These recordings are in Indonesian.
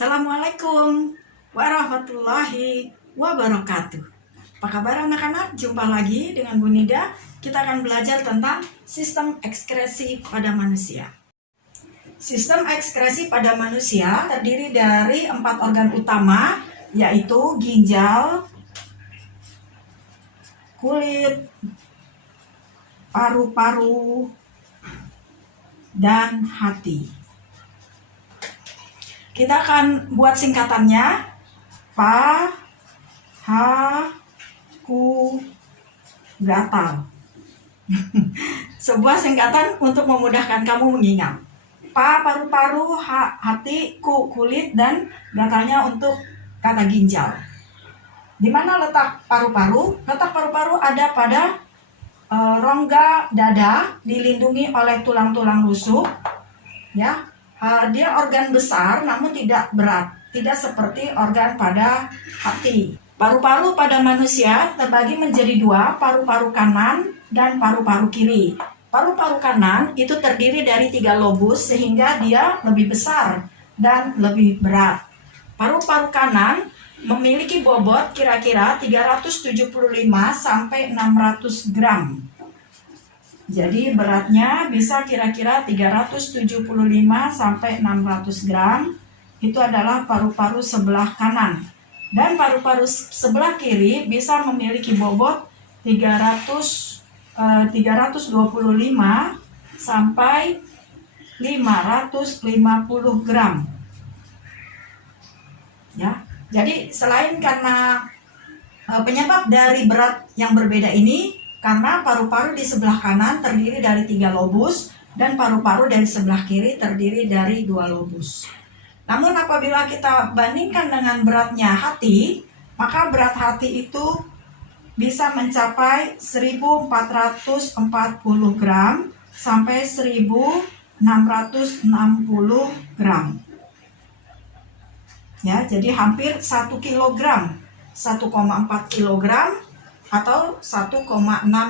Assalamualaikum warahmatullahi wabarakatuh. Apa kabar anak-anak? Jumpa lagi dengan Bu Nida. Kita akan belajar tentang sistem ekskresi pada manusia. Sistem ekskresi pada manusia terdiri dari 4 organ utama, yaitu ginjal, kulit, paru-paru, dan hati. Kita akan buat singkatannya pa, ha, ku, gatal. Sebuah singkatan untuk memudahkan kamu mengingat. Pa, paru-paru, ha, hati, ku, kulit, dan gatalnya untuk kata ginjal. Di mana letak paru-paru? Letak paru-paru ada pada rongga dada, dilindungi oleh tulang-tulang rusuk, ya. Dia organ besar namun tidak berat, tidak seperti organ pada hati. Paru-paru pada manusia terbagi menjadi 2, paru-paru kanan dan paru-paru kiri. Paru-paru kanan itu terdiri dari 3 lobus sehingga dia lebih besar dan lebih berat. Paru-paru kanan memiliki bobot kira-kira 375 sampai 600 gram. Jadi beratnya bisa kira-kira 375 sampai 600 gram. Itu adalah paru-paru sebelah kanan. Dan paru-paru sebelah kiri bisa memiliki bobot 325 sampai 550 gram. Ya. Jadi selain karena penyebab dari berat yang berbeda ini, karena paru-paru di sebelah kanan terdiri dari 3 lobus dan paru-paru dari sebelah kiri terdiri dari 2 lobus. Namun apabila kita bandingkan dengan beratnya hati, maka berat hati itu bisa mencapai 1440 gram sampai 1660 gram. Ya, jadi hampir 1 kilogram, 1,4 kilogram atau 1,6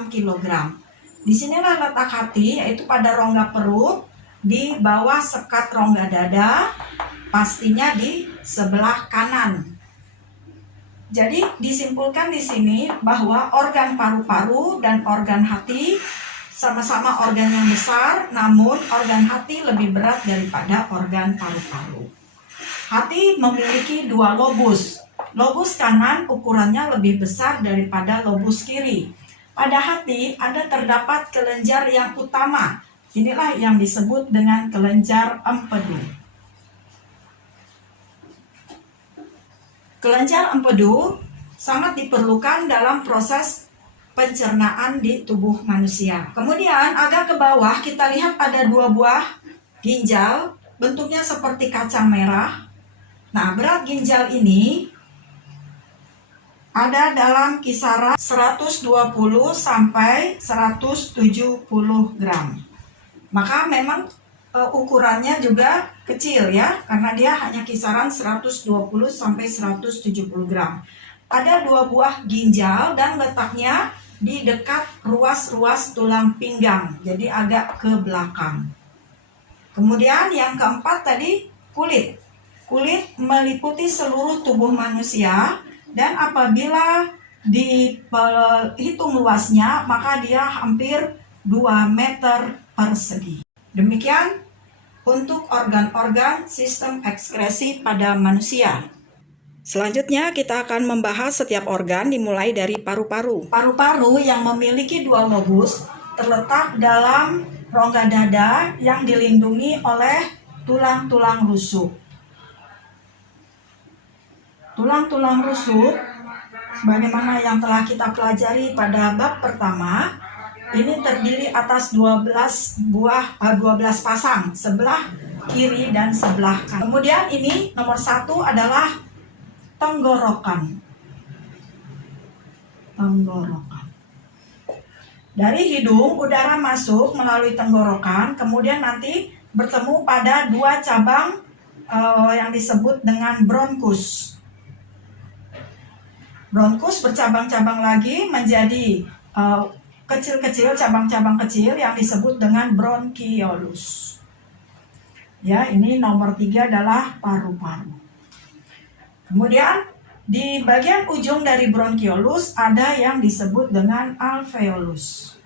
kg. Disinilah letak hati, yaitu pada rongga perut, di bawah sekat rongga dada, pastinya di sebelah kanan. Jadi disimpulkan di sini bahwa organ paru-paru dan organ hati sama-sama organ yang besar, namun organ hati lebih berat daripada organ paru-paru. Hati memiliki 2 lobus. Lobus kanan ukurannya lebih besar daripada lobus kiri. Pada hati terdapat kelenjar yang utama. Inilah yang disebut dengan kelenjar empedu. Kelenjar empedu sangat diperlukan dalam proses pencernaan di tubuh manusia. Kemudian agak ke bawah kita lihat ada 2 buah ginjal, bentuknya seperti kacang merah. Nah, berat ginjal ini ada dalam kisaran 120 sampai 170 gram. Maka memang ukurannya juga kecil ya, karena dia hanya kisaran 120 sampai 170 gram. Ada 2 buah ginjal dan letaknya di dekat ruas-ruas tulang pinggang, jadi agak ke belakang. Kemudian yang keempat tadi kulit. Kulit meliputi seluruh tubuh manusia. Dan apabila dihitung luasnya, maka dia hampir 2 meter persegi. Demikian untuk organ-organ sistem ekskresi pada manusia. Selanjutnya kita akan membahas setiap organ dimulai dari paru-paru. Paru-paru yang memiliki 2 lobus terletak dalam rongga dada yang dilindungi oleh tulang-tulang rusuk. Tulang-tulang rusuk, sebagaimana yang telah kita pelajari pada bab pertama, ini terdiri atas 12 pasang, sebelah kiri dan sebelah kanan. Kemudian ini nomor 1 adalah tenggorokan. Tenggorokan. Dari hidung, udara masuk melalui tenggorokan, kemudian nanti bertemu pada 2 cabang yang disebut dengan bronkus. Bronkus bercabang-cabang lagi menjadi kecil-kecil, cabang-cabang kecil yang disebut dengan bronkiolus. Ya, ini nomor 3 adalah paru-paru. Kemudian di bagian ujung dari bronkiolus ada yang disebut dengan alveolus.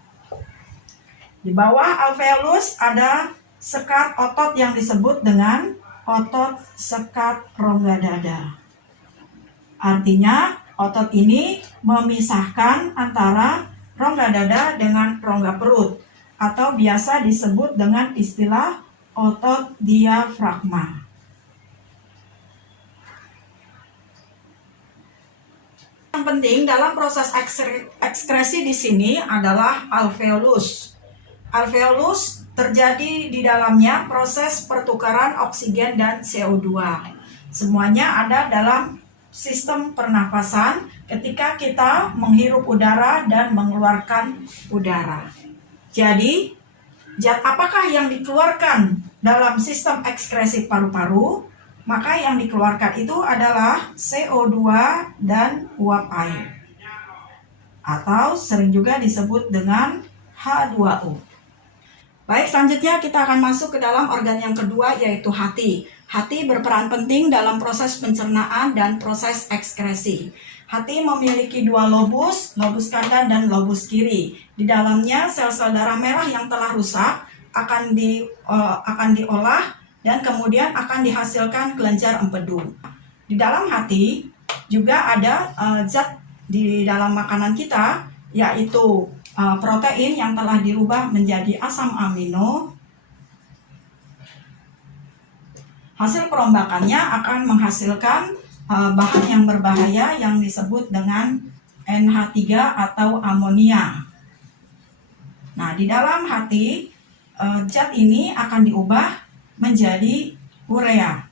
Di bawah alveolus ada sekat otot yang disebut dengan otot sekat rongga dada. Artinya otot ini memisahkan antara rongga dada dengan rongga perut, atau biasa disebut dengan istilah otot diafragma. Yang penting dalam proses ekskresi di sini adalah alveolus. Alveolus terjadi di dalamnya proses pertukaran oksigen dan CO2. Semuanya ada dalam sistem pernafasan ketika kita menghirup udara dan mengeluarkan udara. Jadi, zat apakah yang dikeluarkan dalam sistem ekskresi paru-paru? Maka yang dikeluarkan itu adalah CO2 dan uap air, atau sering juga disebut dengan H2O. Baik, selanjutnya kita akan masuk ke dalam organ yang kedua, yaitu hati. Hati berperan penting dalam proses pencernaan dan proses ekskresi. Hati memiliki dua lobus kanan dan lobus kiri. Di dalamnya sel-sel darah merah yang telah rusak akan diolah dan kemudian akan dihasilkan kelenjar empedu. Di dalam hati juga ada zat di dalam makanan kita, yaitu protein yang telah dirubah menjadi asam amino. Hasil perombakannya akan menghasilkan bahan yang berbahaya yang disebut dengan NH3 atau amonia. Nah, di dalam hati zat ini akan diubah menjadi urea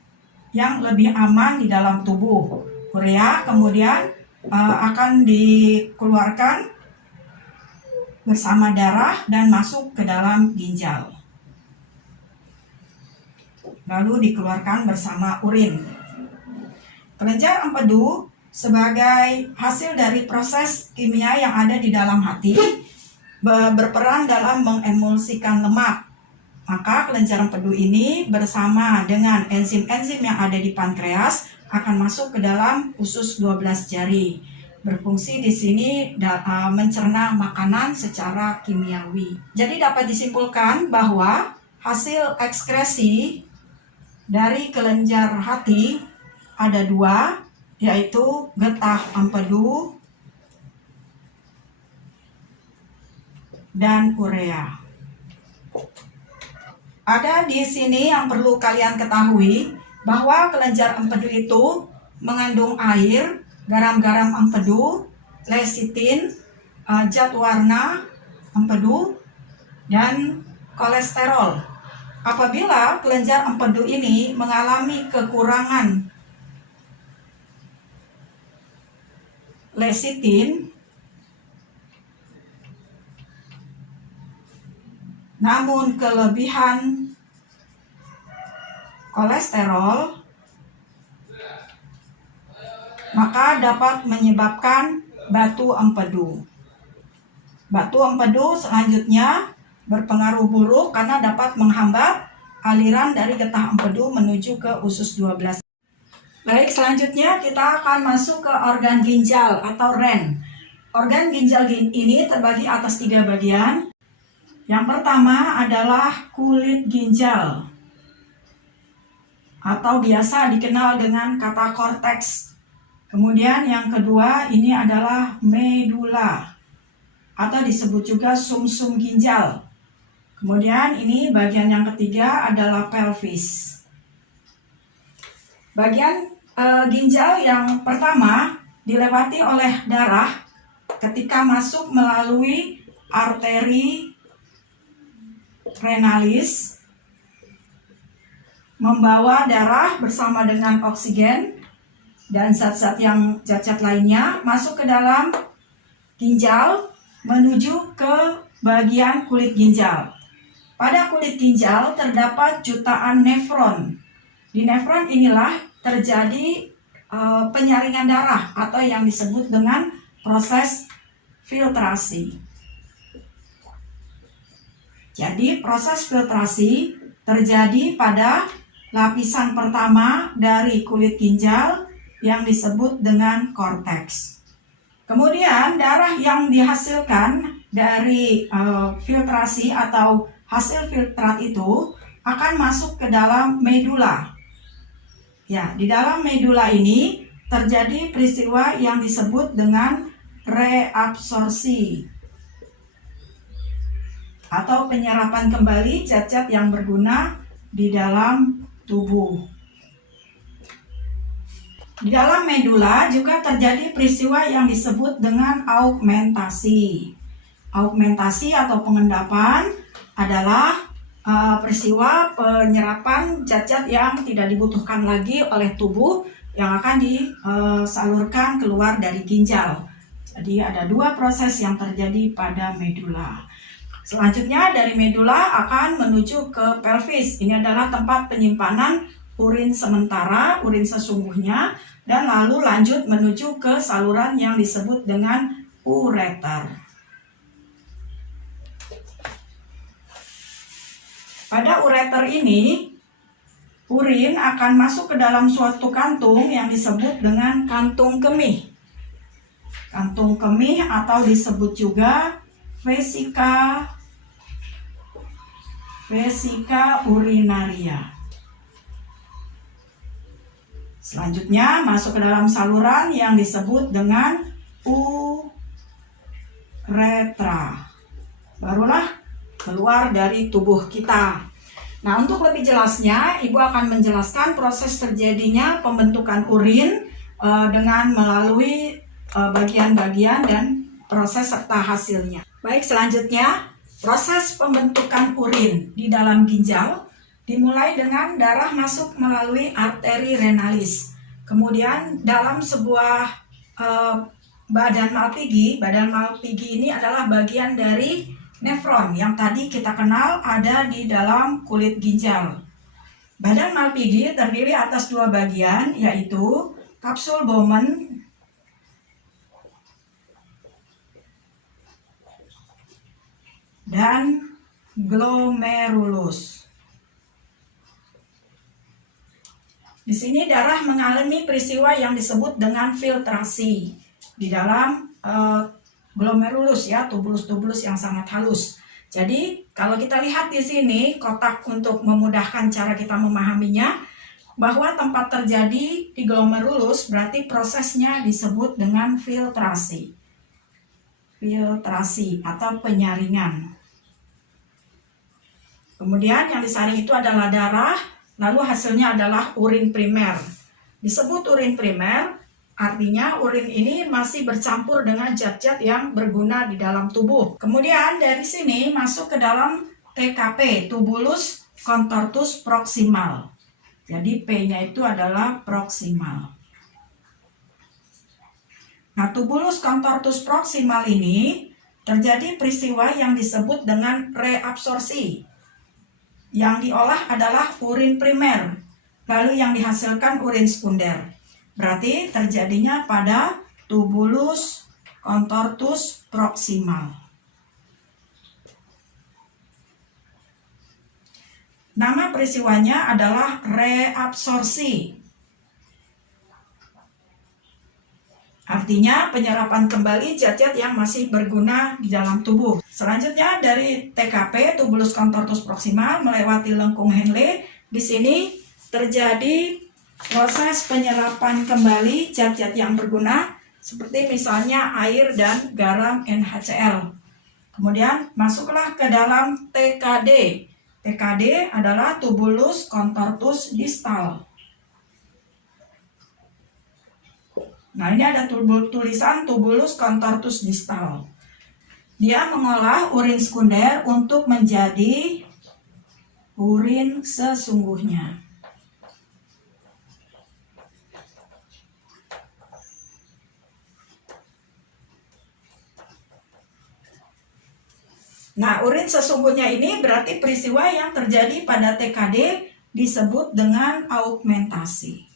yang lebih aman di dalam tubuh. Urea kemudian akan dikeluarkan bersama darah dan masuk ke dalam ginjal, lalu dikeluarkan bersama urin. Kelenjar empedu sebagai hasil dari proses kimia yang ada di dalam hati berperan dalam mengemulsikan lemak. Maka kelenjar empedu ini bersama dengan enzim-enzim yang ada di pankreas akan masuk ke dalam usus 12 jari. Berfungsi di sini mencerna makanan secara kimiawi. Jadi dapat disimpulkan bahwa hasil ekskresi dari kelenjar hati ada dua, yaitu getah empedu dan urea. Ada di sini yang perlu kalian ketahui bahwa kelenjar empedu itu mengandung air, garam-garam empedu, lecitin, zat warna empedu, dan kolesterol. Apabila kelenjar empedu ini mengalami kekurangan lecitin, namun kelebihan kolesterol, maka dapat menyebabkan batu empedu. Batu empedu selanjutnya berpengaruh buruk karena dapat menghambat aliran dari getah empedu menuju ke usus 12. Baik, selanjutnya kita akan masuk ke organ ginjal atau REN. Organ ginjal ini terbagi atas 3 bagian. Yang pertama adalah kulit ginjal, atau biasa dikenal dengan kata korteks. Kemudian yang kedua ini adalah medula, atau disebut juga sumsum ginjal. Kemudian ini bagian yang ketiga adalah pelvis. Bagian ginjal yang pertama dilewati oleh darah ketika masuk melalui arteri renalis, membawa darah bersama dengan oksigen dan zat-zat lainnya masuk ke dalam ginjal menuju ke bagian kulit ginjal. Pada kulit ginjal terdapat jutaan nefron. Di nefron inilah terjadi penyaringan darah atau yang disebut dengan proses filtrasi. Jadi proses filtrasi terjadi pada lapisan pertama dari kulit ginjal, yang disebut dengan korteks. Kemudian darah yang dihasilkan dari filtrasi atau hasil filtrat itu akan masuk ke dalam medula. Ya, di dalam medula ini terjadi peristiwa yang disebut dengan reabsorpsi atau penyerapan kembali zat-zat yang berguna di dalam tubuh. Di dalam medula juga terjadi peristiwa yang disebut dengan augmentasi. Augmentasi atau pengendapan adalah peristiwa penyerapan zat-zat yang tidak dibutuhkan lagi oleh tubuh yang akan disalurkan keluar dari ginjal. Jadi ada dua proses yang terjadi pada medula. Selanjutnya dari medula akan menuju ke pelvis. Ini adalah tempat penyimpanan urin sementara, urin sesungguhnya, dan lalu lanjut menuju ke saluran yang disebut dengan ureter. Pada ureter ini, urin akan masuk ke dalam suatu kantung yang disebut dengan kantung kemih. Kantung kemih atau disebut juga vesika urinaria. Selanjutnya masuk ke dalam saluran yang disebut dengan uretra. Barulah keluar dari tubuh kita. Nah, untuk lebih jelasnya, Ibu akan menjelaskan proses terjadinya pembentukan urin dengan melalui bagian-bagian dan proses serta hasilnya. Baik, selanjutnya proses pembentukan urin di dalam ginjal dimulai dengan darah masuk melalui arteri renalis. Kemudian dalam sebuah badan Malpighi ini adalah bagian dari nefron yang tadi kita kenal ada di dalam kulit ginjal. Badan Malpighi terdiri atas dua bagian, yaitu kapsul Bowman dan glomerulus. Di sini darah mengalami peristiwa yang disebut dengan filtrasi di dalam glomerulus, ya, tubulus-tubulus yang sangat halus. Jadi kalau kita lihat di sini kotak untuk memudahkan cara kita memahaminya, bahwa tempat terjadi di glomerulus berarti prosesnya disebut dengan filtrasi atau penyaringan. Kemudian yang disaring itu adalah darah, lalu hasilnya adalah urin primer. Disebut urin primer, artinya urin ini masih bercampur dengan zat-zat yang berguna di dalam tubuh. Kemudian dari sini masuk ke dalam TKP, tubulus contortus proximal. Jadi P-nya itu adalah proximal. Nah, tubulus contortus proximal ini terjadi peristiwa yang disebut dengan reabsorpsi. Yang diolah adalah urin primer, lalu yang dihasilkan urin sekunder. Berarti terjadinya pada tubulus contortus proximal. Nama peristiwanya adalah reabsorpsi. Artinya penyerapan kembali zat-zat yang masih berguna di dalam tubuh. Selanjutnya dari TKP, tubulus contortus proximal, melewati lengkung Henle. Di sini terjadi proses penyerapan kembali zat-zat yang berguna, seperti misalnya air dan garam NaCl. Kemudian masuklah ke dalam TKD. TKD adalah tubulus contortus distal. Nah, ini ada tulisan tubulus contortus distal. Dia mengolah urin sekunder untuk menjadi urin sesungguhnya. Nah, urin sesungguhnya ini berarti peristiwa yang terjadi pada TKD disebut dengan augmentasi.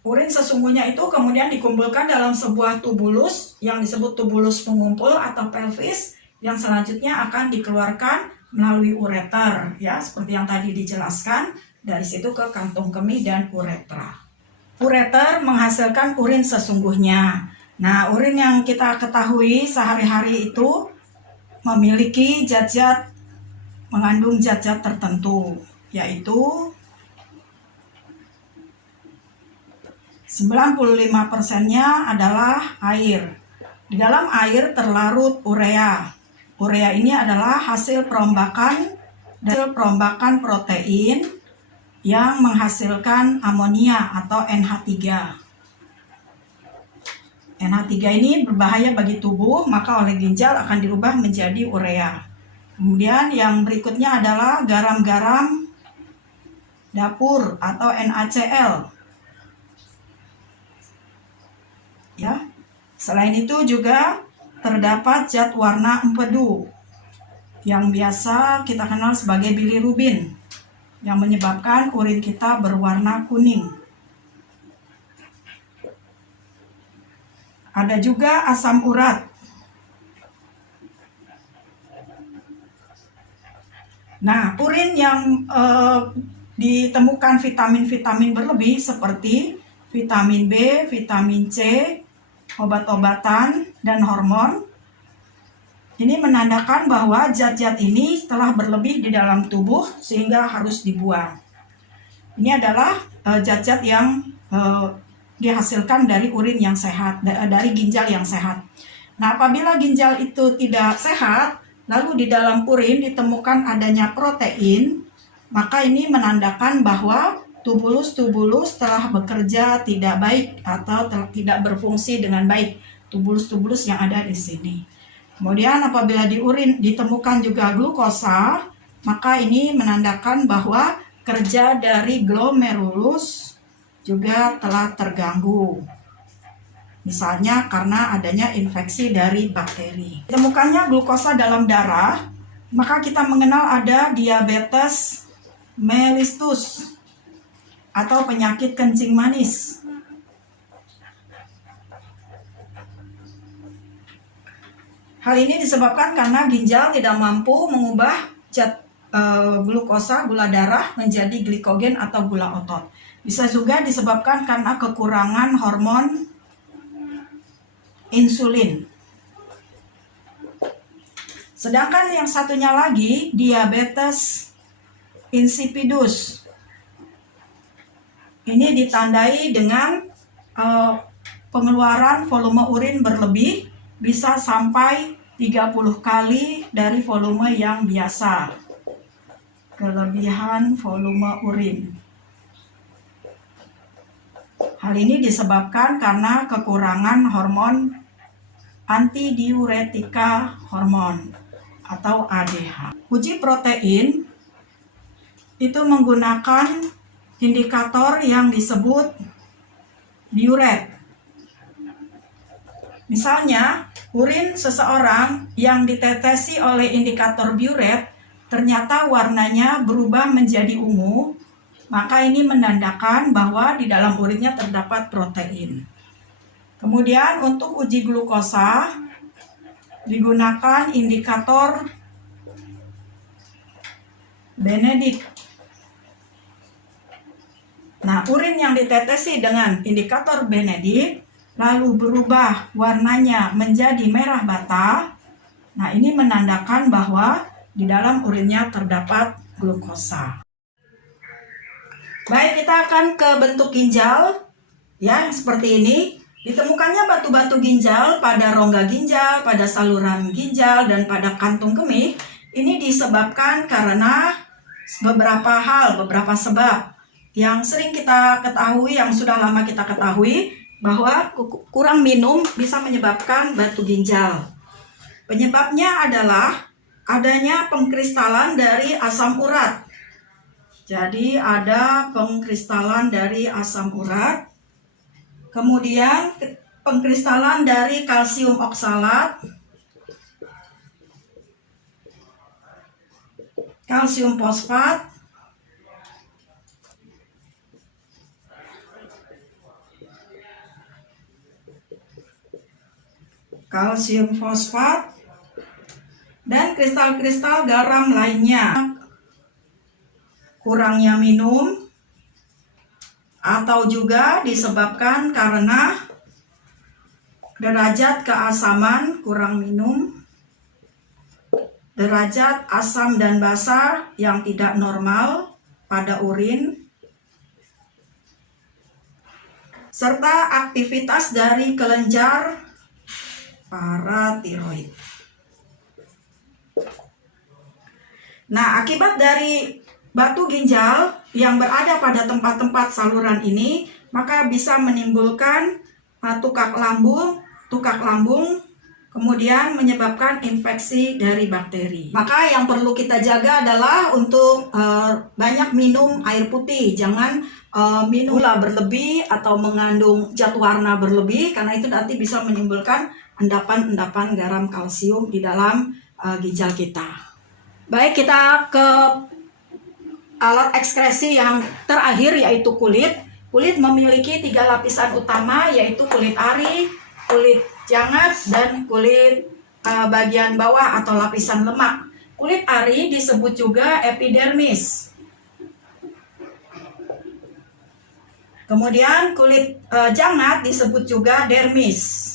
Urin sesungguhnya itu kemudian dikumpulkan dalam sebuah tubulus yang disebut tubulus pengumpul atau pelvis yang selanjutnya akan dikeluarkan melalui ureter, ya, seperti yang tadi dijelaskan, dari situ ke kantung kemih dan uretra. Ureter menghasilkan urin sesungguhnya. Nah, urin yang kita ketahui sehari-hari itu memiliki mengandung zat-zat tertentu, yaitu 95%-nya adalah air. Di dalam air terlarut urea. Urea ini adalah hasil perombakan protein yang menghasilkan amonia atau NH3. NH3 ini berbahaya bagi tubuh, maka oleh ginjal akan dirubah menjadi urea. Kemudian yang berikutnya adalah garam-garam dapur atau NaCl. Ya. Selain itu juga terdapat zat warna empedu yang biasa kita kenal sebagai bilirubin yang menyebabkan urin kita berwarna kuning. Ada juga asam urat. Nah, urin yang ditemukan vitamin-vitamin berlebih seperti vitamin B, vitamin C, obat-obatan, dan hormon. Ini menandakan bahwa zat-zat ini telah berlebih di dalam tubuh sehingga harus dibuang. Ini adalah zat-zat yang dihasilkan dari urin yang sehat, dari ginjal yang sehat. Nah, apabila ginjal itu tidak sehat, lalu di dalam urin ditemukan adanya protein, maka ini menandakan bahwa tubulus-tubulus telah bekerja tidak baik atau tidak berfungsi dengan baik, tubulus-tubulus yang ada di sini. Kemudian apabila di urin ditemukan juga glukosa, maka ini menandakan bahwa kerja dari glomerulus juga telah terganggu. Misalnya karena adanya infeksi dari bakteri. Ditemukannya glukosa dalam darah, maka kita mengenal ada diabetes mellitus atau penyakit kencing manis. Hal ini disebabkan karena ginjal tidak mampu mengubah zat glukosa, gula darah menjadi glikogen atau gula otot. Bisa juga disebabkan karena kekurangan hormon insulin. Sedangkan yang satunya lagi, diabetes insipidus. Ini ditandai dengan pengeluaran volume urin berlebih, bisa sampai 30 kali dari volume yang biasa. Kelebihan volume urin. Hal ini disebabkan karena kekurangan hormon antidiuretika hormon atau ADH. Uji protein itu menggunakan indikator yang disebut biuret. Misalnya, urin seseorang yang ditetesi oleh indikator biuret ternyata warnanya berubah menjadi ungu, maka ini menandakan bahwa di dalam urinnya terdapat protein. Kemudian untuk uji glukosa digunakan indikator Benedict. Nah, urin yang ditetesi dengan indikator Benedict lalu berubah warnanya menjadi merah bata. Nah, ini menandakan bahwa di dalam urinnya terdapat glukosa. Baik, kita akan ke bentuk ginjal ya, seperti ini. Ditemukannya batu-batu ginjal pada rongga ginjal, pada saluran ginjal, dan pada kantung kemih. Ini disebabkan karena beberapa sebab yang sering kita ketahui, yang sudah lama kita ketahui, bahwa kurang minum bisa menyebabkan batu ginjal. Penyebabnya adalah adanya pengkristalan dari asam urat. Jadi ada pengkristalan dari asam urat, kemudian pengkristalan dari kalsium oksalat, kalsium fosfat, dan kristal-kristal garam lainnya. Kurangnya minum atau juga disebabkan karena derajat keasaman kurang minum, derajat asam dan basa yang tidak normal pada urin, serta aktivitas dari kelenjar paratiroid. Nah, akibat dari batu ginjal yang berada pada tempat-tempat saluran ini, maka bisa menimbulkan tukak lambung, kemudian menyebabkan infeksi dari bakteri. Maka yang perlu kita jaga adalah untuk banyak minum air putih. Jangan minum gula berlebih atau mengandung zat warna berlebih, karena itu nanti bisa menimbulkan endapan-endapan garam kalsium di dalam ginjal kita. Baik, kita ke alat ekskresi yang terakhir, yaitu kulit. Kulit memiliki 3 lapisan utama, yaitu kulit ari, kulit jangat, dan kulit bagian bawah atau lapisan lemak. Kulit ari disebut juga epidermis. Kemudian kulit jangat disebut juga dermis.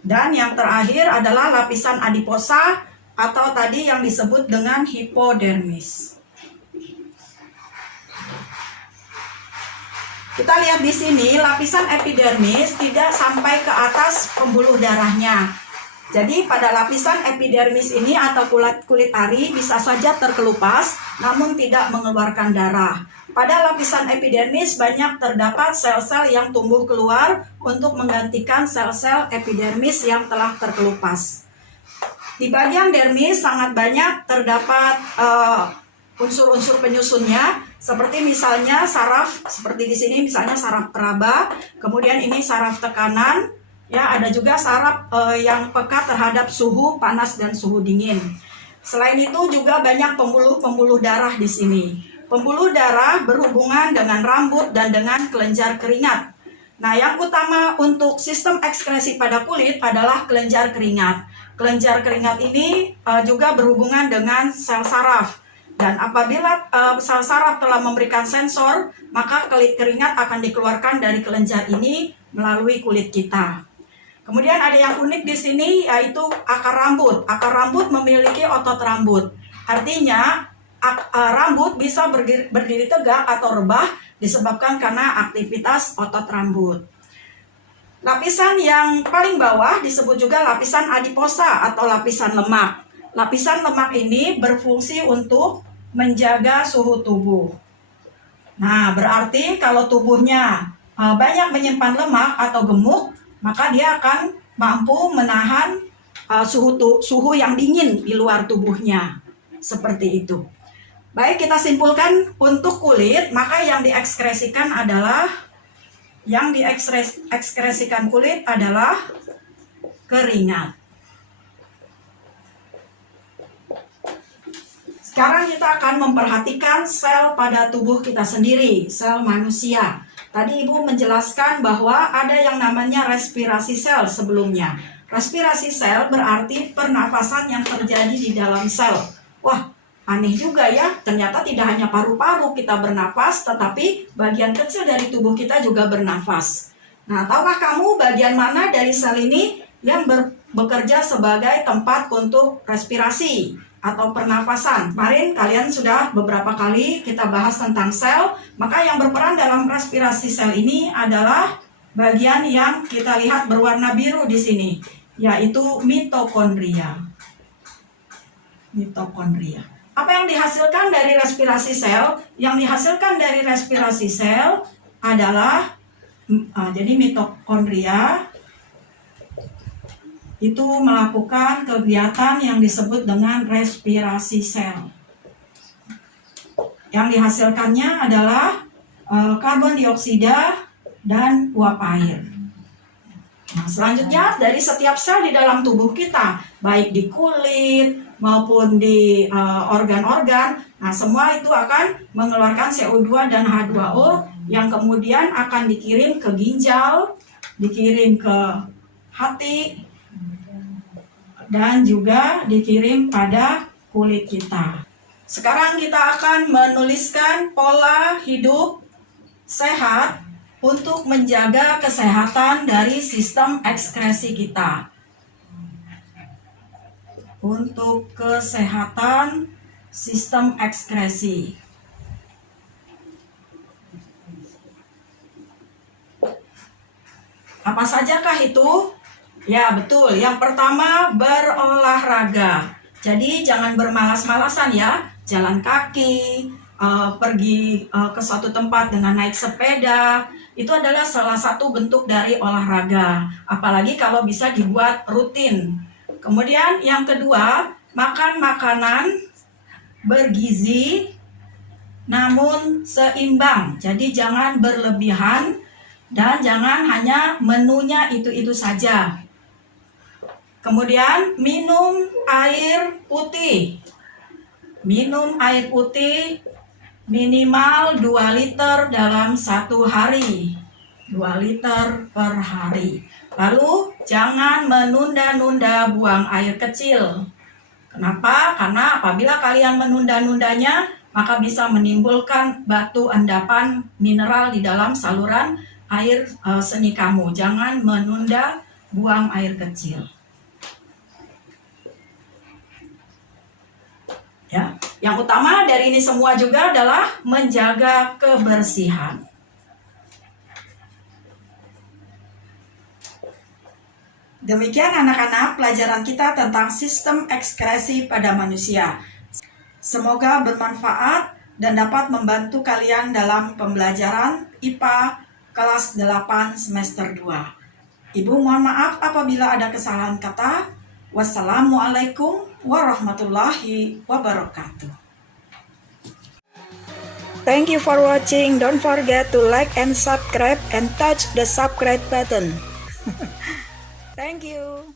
Dan yang terakhir adalah lapisan adiposa atau tadi yang disebut dengan hipodermis. Kita lihat di sini, lapisan epidermis tidak sampai ke atas pembuluh darahnya. Jadi pada lapisan epidermis ini atau kulit ari bisa saja terkelupas, namun tidak mengeluarkan darah. Pada lapisan epidermis banyak terdapat sel-sel yang tumbuh keluar untuk menggantikan sel-sel epidermis yang telah terkelupas. Di bagian dermis sangat banyak terdapat unsur-unsur penyusunnya, seperti misalnya saraf, seperti di sini misalnya saraf peraba, kemudian ini saraf tekanan, ya ada juga saraf yang peka terhadap suhu panas dan suhu dingin. Selain itu juga banyak pembuluh darah di sini. Pembuluh darah berhubungan dengan rambut dan dengan kelenjar keringat. Nah, yang utama untuk sistem ekskresi pada kulit adalah kelenjar keringat. Kelenjar keringat ini juga berhubungan dengan sel saraf. Dan apabila sel saraf telah memberikan sensor, maka keringat akan dikeluarkan dari kelenjar ini melalui kulit kita. Kemudian ada yang unik di sini, yaitu akar rambut. Akar rambut memiliki otot rambut. Artinya, rambut bisa berdiri tegak atau rebah disebabkan karena aktivitas otot rambut. Lapisan yang paling bawah disebut juga lapisan adiposa atau lapisan lemak. Lapisan lemak ini berfungsi untuk menjaga suhu tubuh. Nah, berarti kalau tubuhnya banyak menyimpan lemak atau gemuk, maka dia akan mampu menahan suhu yang dingin di luar tubuhnya. Seperti itu. Baik, kita simpulkan untuk kulit, maka yang diekskresikan adalah ekskresikan kulit adalah keringat. Sekarang kita akan memperhatikan sel pada tubuh kita sendiri, sel manusia. Tadi Ibu menjelaskan bahwa ada yang namanya respirasi sel sebelumnya. Respirasi sel berarti pernafasan yang terjadi di dalam sel. Wah, aneh juga ya, ternyata tidak hanya paru-paru kita bernafas, tetapi bagian kecil dari tubuh kita juga bernafas. Nah, tahukah kamu bagian mana dari sel ini yang bekerja sebagai tempat untuk respirasi atau pernafasan? Kemarin kalian sudah beberapa kali kita bahas tentang sel, maka yang berperan dalam respirasi sel ini adalah bagian yang kita lihat berwarna biru di sini, yaitu mitokondria. Mitokondria. Apa yang dihasilkan dari respirasi sel? Yang dihasilkan dari respirasi sel adalah jadi mitokondria itu melakukan kegiatan yang disebut dengan respirasi sel. Yang dihasilkannya adalah karbon dioksida dan uap air. Nah, selanjutnya dari setiap sel di dalam tubuh kita, baik di kulit maupun di organ-organ, nah semua itu akan mengeluarkan CO2 dan H2O yang kemudian akan dikirim ke ginjal, dikirim ke hati, dan juga dikirim pada kulit kita. Sekarang kita akan menuliskan pola hidup sehat untuk menjaga kesehatan dari sistem ekskresi kita. Untuk kesehatan sistem ekskresi. Apa sajakah itu? Ya betul, yang pertama berolahraga. Jadi jangan bermalas-malasan ya, jalan kaki, pergi ke suatu tempat dengan naik sepeda, itu adalah salah satu bentuk dari olahraga. Apalagi kalau bisa dibuat rutin. Kemudian yang kedua, makan makanan bergizi namun seimbang. Jadi jangan berlebihan dan jangan hanya menunya itu-itu saja. Kemudian minum air putih. Minum air putih minimal 2 liter dalam 1 hari. 2 liter per hari. Lalu jangan menunda-nunda buang air kecil. Kenapa? Karena apabila kalian menunda-nundanya, maka bisa menimbulkan batu endapan mineral di dalam saluran air seni kamu. Jangan menunda buang air kecil. Ya, yang utama dari ini semua juga adalah menjaga kebersihan. Demikian anak-anak pelajaran kita tentang sistem ekskresi pada manusia. Semoga bermanfaat dan dapat membantu kalian dalam pembelajaran IPA kelas 8 semester 2. Ibu mohon maaf apabila ada kesalahan kata. Wassalamualaikum warahmatullahi wabarakatuh. Thank you for watching. Don't forget to like and subscribe and touch the subscribe button. Thank you.